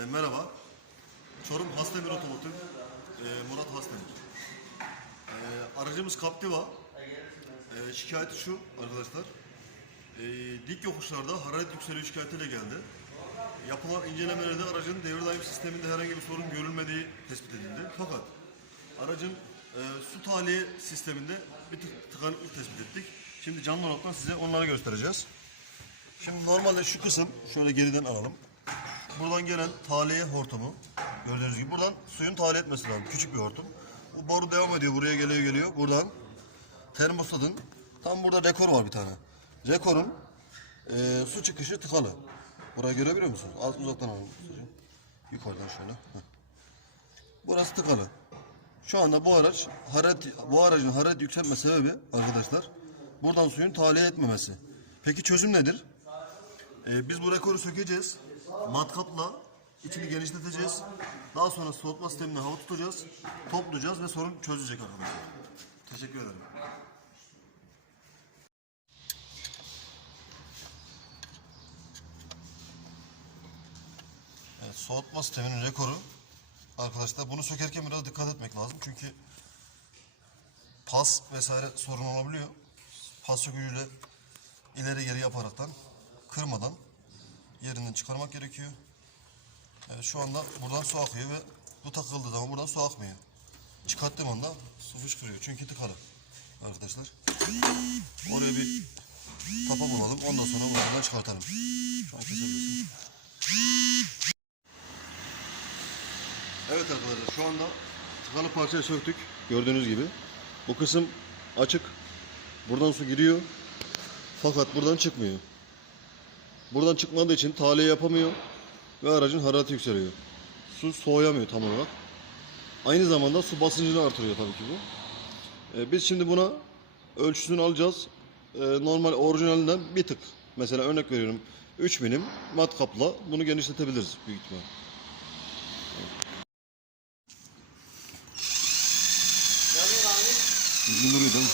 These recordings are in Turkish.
Ee, merhaba. Çorum Hastemir Otomotiv. Ee, Murat Hastemir. Ee, aracımız Captiva. Ee, şikayeti şu arkadaşlar. Ee, dik yokuşlarda hararet yükseliyor şikayetiyle geldi. Yapılan incelemelerde aracın devir daim sisteminde herhangi bir sorun görülmediği tespit edildi. Fakat aracın e, su tahliye sisteminde bir tık tıkanıklık tespit ettik. Şimdi canlı olarak size onları göstereceğiz. Şimdi normalde şu kısım şöyle geriden alalım. Buradan gelen tahliye hortumu gördüğünüz gibi buradan suyun tahliye etmesi lazım. Küçük bir hortum. Bu boru devam ediyor. Buraya geliyor geliyor. Buradan termostatın tam burada rekor var bir tane. Rekorun e, su çıkışı tıkalı. Burayı görebiliyor musunuz? Az uzaktan alalım. Yukarıdan şöyle. Burası tıkalı. Şu anda bu araç hararet, bu aracın hararet yükselme sebebi arkadaşlar buradan suyun tahliye etmemesi. Peki çözüm nedir? Ee, biz bu rekoru sökeceğiz. Matkapla içini genişleteceğiz. Daha sonra soğutma sistemine hava tutacağız. Toplayacağız ve sorun çözülecek arkadaşlar. Teşekkür ederim. Evet, soğutma sisteminin rekoru arkadaşlar bunu sökerken biraz dikkat etmek lazım çünkü pas vesaire sorun olabiliyor. Pas sökücüyle ileri geri yaparaktan kırmadan yerinden çıkarmak gerekiyor. Evet, şu anda buradan su akıyor ve bu takıldığı zaman buradan su akmıyor. Çıkarttığım anda su fışkırıyor çünkü tıkalı arkadaşlar. Oraya bir tapa bulalım ondan sonra buradan çıkartalım. Şu an kesebilirsin. Evet arkadaşlar şu anda tıkalı parçayı söktük gördüğünüz gibi. Bu kısım açık. Buradan su giriyor. Fakat buradan çıkmıyor. Buradan çıkmadığı için tahliye yapamıyor ve aracın harareti yükseliyor. Su soğuyamıyor tam olarak. Aynı zamanda su basıncını artırıyor tabii ki bu. Ee, biz şimdi buna ölçüsünü alacağız. Ee, normal orijinalinden bir tık. Mesela örnek veriyorum 3 milim matkapla bunu genişletebiliriz büyük ihtimal. Düzgün duruyor değil mi?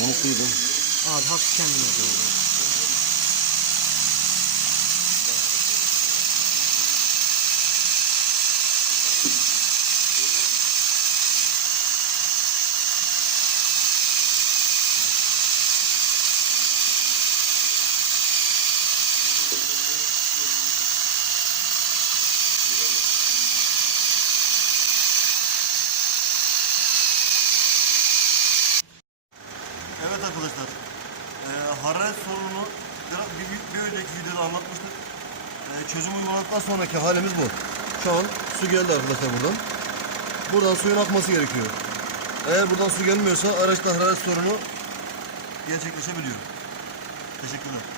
Yamuk değil değil mi? Abi hafif kendine doğru. Evet arkadaşlar. E, hararet sorununu biraz bir, bir, bir önceki videoda anlatmıştık. E, çözüm uyguladıktan sonraki halimiz bu. Şu an su geldi arkadaşlar buradan. Buradan suyun akması gerekiyor. Eğer buradan su gelmiyorsa araçta hararet sorunu gerçekleşebiliyor. Teşekkürler.